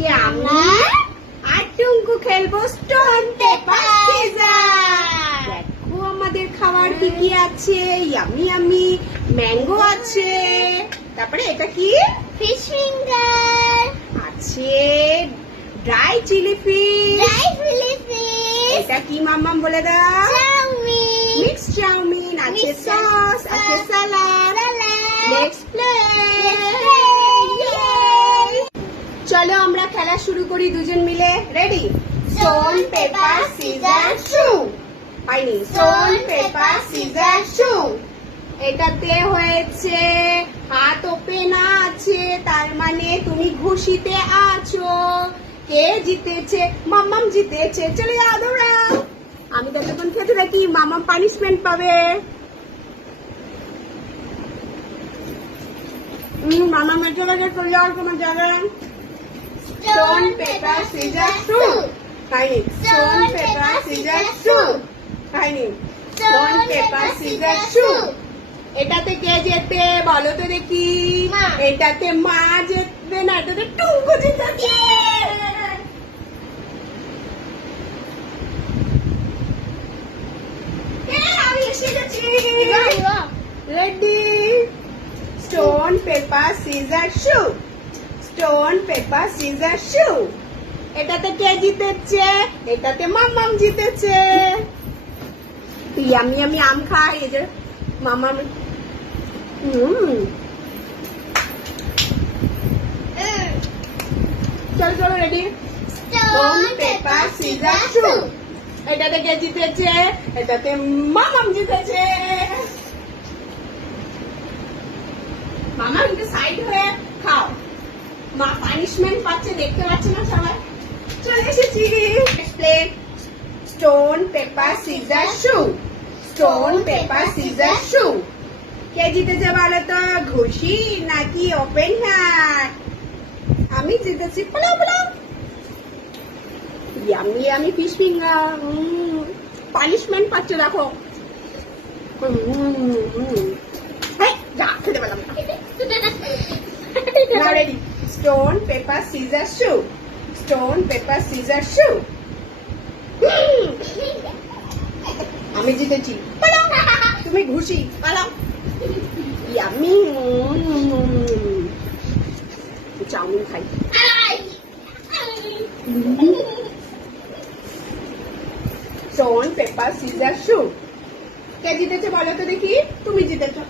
আজকে আমি আর টুঙ্কু খেলবো স্টোন পেপার সিজার। দেখো আমাদের খাবার কি কি আছে। ইয়ামি ইয়ামি ম্যাঙ্গো আছে, তারপরে এটা কি ফিশ ফিঙ্গার আছে, ড্রাই চিলি ফিশ, এটা কি মাম্মাম বলে দাও, চাউমিন, মিক্স চাউমিন আছে, সস আছে, সালাদ। Let's play. চলো আমরা খেলা শুরু করি দুজন মিলে। রেডি? স্টোন পেপার সিজার শু। হয়নি, স্টোন পেপার সিজার শু। এটাতে হয়েছে হাত ওপেন আছে, তার মানে তুমি ঘুষিতে আছো। কে জিতেছে? মাম্মাম জিতেছে। চলে যাও, দৌড়াও। আমি ততক্ষণ খেতে থাকি, মাম্মাম পানিশমেন্ট পাবে। মাম্মাম মেটে লাগে, চলে যাওয়ার কোনো জায়গায়। স্টোন পেপার সিজার শু। হয়নি, স্টোন পেপার সিজার শু। হয়নি, স্টোন পেপার সিজার শু। এটাতে কে যেতে বলো তো দেখি? মা। এটাতে মা যেতে না, এটাতে টুঙ্কু জিতেছে। আমি এসে গেছি। Ready? Stone paper scissor shoe. Stone paper scissor শু। এটাতে কে জিতেছে? এটাতে মাম্মাম জিতেছে। আমি আম খাই, এই যে মাম্মাম। চল চলো, রেডি? স্টোন পেপার সিজার শু। এটাতে কে জিতেছে? এটাতে মাম্মাম জিতেছে। মামা একটু সাইড হয়ে খাও, মা পানিশমেন্ট পাচ্ছে, দেখতে পাচ্ছে না সবাই। চলে এসেছি। Stone paper scissor shoe. Stone paper scissor shoe. কে জিতেছে বলো তো? ঘুষি নাকি ওপেন হ্যান্ড? আমি জিতেছি। পালাও পালাও। Yummy yummy fish finger. Punishment পাচ্ছে, দেখো। যা, খেতে পেলাম না। Now ready? Stone, paper, scissors, shoe. Stone, paper, scissors, shoe. আমি জিতেছি। পালাও, তুমি ঘুষি। পালাও। ইয়ামি। চাউমিন খাই। Stone, paper, scissors, shoe. কে জিতেছে বলো তো দেখি? তুমি জিতেছো।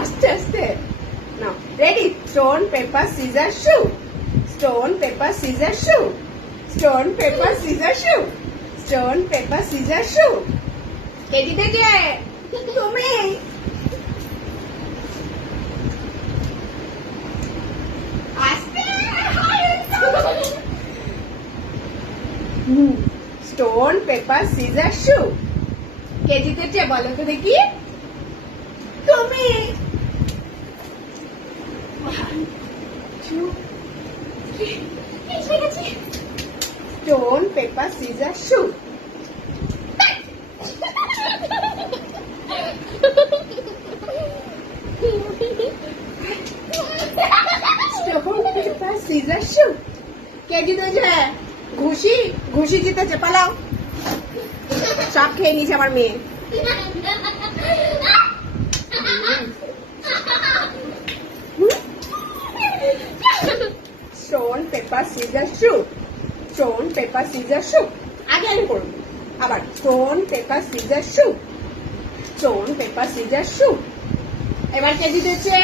আস্তে আস্তে নাও। Ready? Stone paper scissor shoe. Stone paper scissor shoe. Stone paper scissor shoe. Stone paper scissor shoe. কে জিতেছে? তুমি। আস্তে। Stone paper scissor shoe. কে জিতেছে বলো তো দেখি? তুমি। Stone paper scissor shoe. Stone paper scissor shoe. কে জিতেছে? ঘুষি। ঘুষি জিতেছে। পালাও। সব খেয়ে নিয়েছে আমার মেয়ে। Stone paper scissor shoe. Stone paper scissor শু। আগে আমি করব আবার। Stone paper scissor shoe. Stone paper scissor shoe. এবার কে জিতেছে?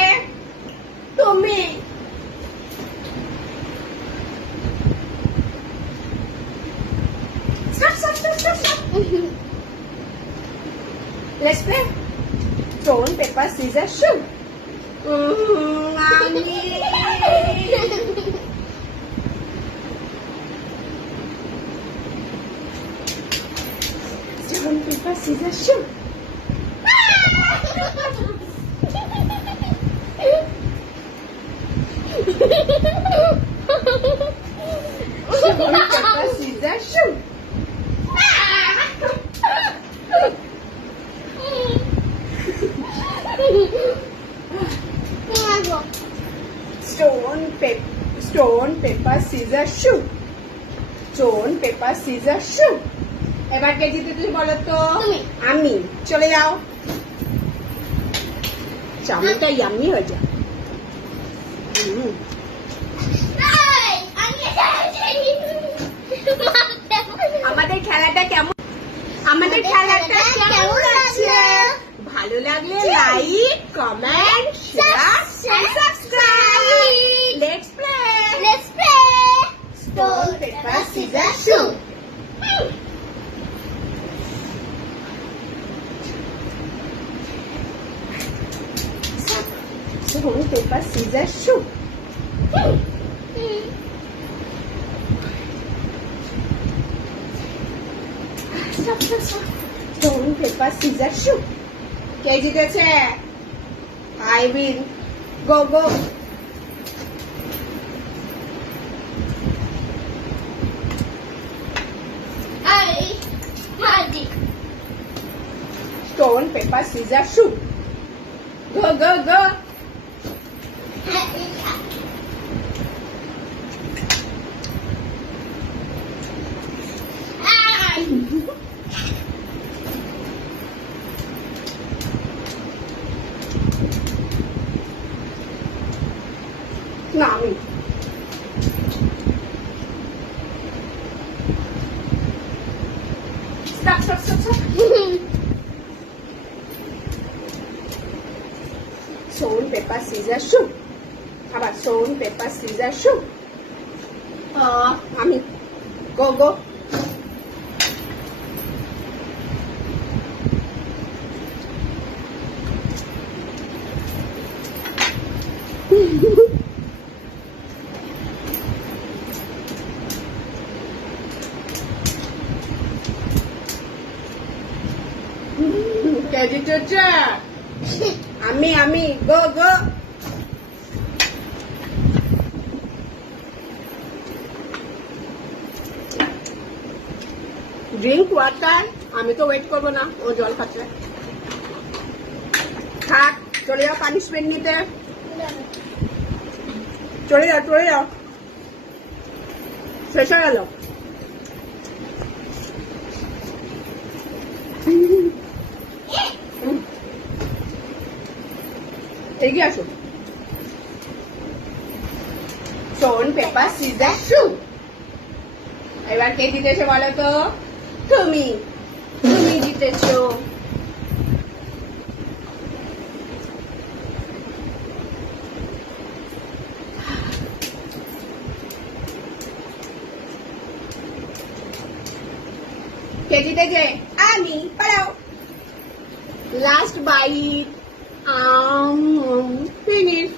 তুমি। Let's play. Stone, paper, scissors, shoe. Mommy. Stone, paper, scissors, shoe. Stone, paper, scissors, shoe. Stone paper scissor shoe. Stone paper scissor shoe. এবার কে জিতে তুমি বলো তো? তুমি। আমি। চলে যাও। চাউমিনটা ইয়াম্মি হয়ে যায়। হুম। এই, আমি এটা জানি। আমাদের খেলাটা কেমন লাগছে? ভালো লাগলে like, comment, share, subscribe. Let's play Let's play stone paper scissor shoe. Stone paper scissor shoe. Stone paper scissor shoe. কে জিতেছে? I will. Go go. I magic. Stone paper scissor shoe. Go go go. না আমি। Stop, stop, stop, stop. Stone, paper, scissors, shoot. আবার stone, paper, scissors, shoot. আমি। Go, go. কে জিতেছে? আমি। Go go. Drink water. আমি তো ওয়েট করবো না, ও জল খাচ্ছে। থাক, চলে যাও পানিশমেন্ট নিতে। চলে যাও। শেষ হয়ে গেল। এগিয়ে আসো। Stone paper scissor shoe. এবার কে জিতেছে বলো তো? তুমি জিতেছো। কে জিতেছে? আমি। পালাও। Last bite. ফিনিশ।